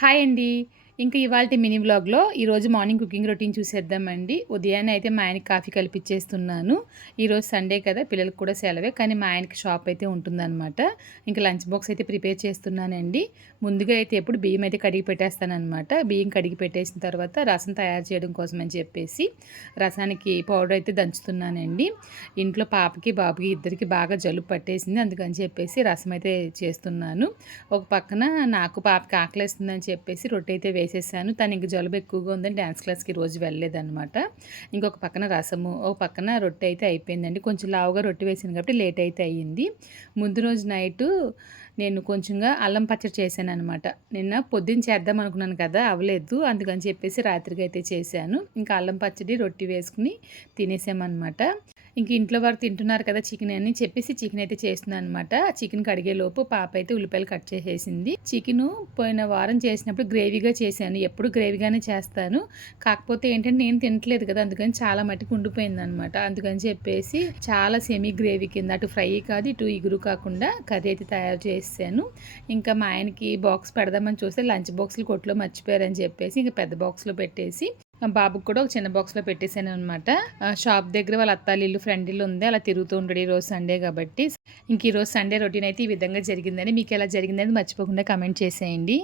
Hi అండి. ఇంక ఇవాల్టి మినీ వ్లాగ్‌లో ఈరోజు మార్నింగ్ కుకింగ్ రొటీన్ చూసేద్దామండి. ఉదయాన్నే అయితే మా ఆయనకి కాఫీ కలిపిచ్చేస్తున్నాను. ఈరోజు సండే కదా! పిల్లలకి కూడా సెలవే. కానీ మా ఆయనకి షాప్ అయితే ఉంటుందనమాట. ఇంక లంచ్ బాక్స్ అయితే ప్రిపేర్ చేస్తున్నానండి. ముందుగా అయితే ఎప్పుడు బియ్యం అయితే కడిగి పెట్టేస్తాననమాట. బియ్యం కడిగి పెట్టేసిన తర్వాత రసం తయారు చేయడం కోసం అని చెప్పేసి రసానికి పౌడర్ అయితే దంచుతున్నానండి. ఇంట్లో పాపకి, బాబుకి ఇద్దరికి బాగా జలుబు పట్టేసింది. అందుకని చెప్పేసి రసం అయితే చేస్తున్నాను. ఒక పక్కన నాకు పాపకి ఆకలేస్తుందని చెప్పేసి రొట్టె అయితే వేసేసాను. తను ఇంక జలుబు ఎక్కువగా ఉందని డాన్స్ క్లాస్‌కి రోజు వెళ్ళలేదనమాట. ఇంకొక పక్కన రసము, ఒక పక్కన రొట్టె అయితే అయిపోయిందండి. కొంచెం లావుగా రొట్టె వేసాను కాబట్టి లేట్ అయితే అయ్యింది. ముందు రోజు నైటు నేను కొంచెంగా అల్లం పచ్చడి చేశాననమాట. నిన్న పొద్దున చేద్దాం అనుకున్నాను కదా! అవ్వలేదు. అందుకని చెప్పేసి రాత్రికి అయితే చేశాను. ఇంకా అల్లం పచ్చడి, రొట్టె వేసుకొని తినేసామనమాట. ఇంక ఇంట్లో వారు తింటున్నారు కదా చికెన్ అని చెప్పేసి చికెన్ అయితే చేస్తున్నాననమాట. చికెన్ కడిగేలోపు పాప అయితే ఉల్లిపాయలు కట్ చేసేసింది. చికెను పోయిన వారం చేసినప్పుడు గ్రేవీగా చేశాను. ఎప్పుడు గ్రేవీగానే చేస్తాను. కాకపోతే ఏంటంటే నేను తినట్లేదు కదా! అందుకని చాలా మట్టుకు ఉండిపోయిందనమాట. అందుకని చెప్పేసి చాలా సెమీ గ్రేవీ కింద అటు ఫ్రై కాదు, ఇటు ఇగురు కాకుండా కర్రీ అయితే తయారు చేసేసాను. ఇంకా మా ఆయనకి బాక్స్ పెడదామని చూస్తే లంచ్ బాక్స్‌లు కొట్లో మర్చిపోయారని చెప్పేసి ఇంక పెద్ద బాక్స్‌లో పెట్టేసి మా బాబుకి కూడా ఒక చిన్న బాక్స్‌లో పెట్టేసాననమాట. షాప్ దగ్గర వాళ్ళ అత్తాలిల్లు, ఫ్రెండ్ ఇల్లు ఉంది. అలా తిరుగుతూ ఉంటాడు. ఈరోజు సండే కాబట్టి. ఇంక ఈరోజు సండే రొటీన్ అయితే ఈ విధంగా జరిగిందండి. మీకెలా జరిగిందని మర్చిపోకుండా కామెంట్ చేసేయండి.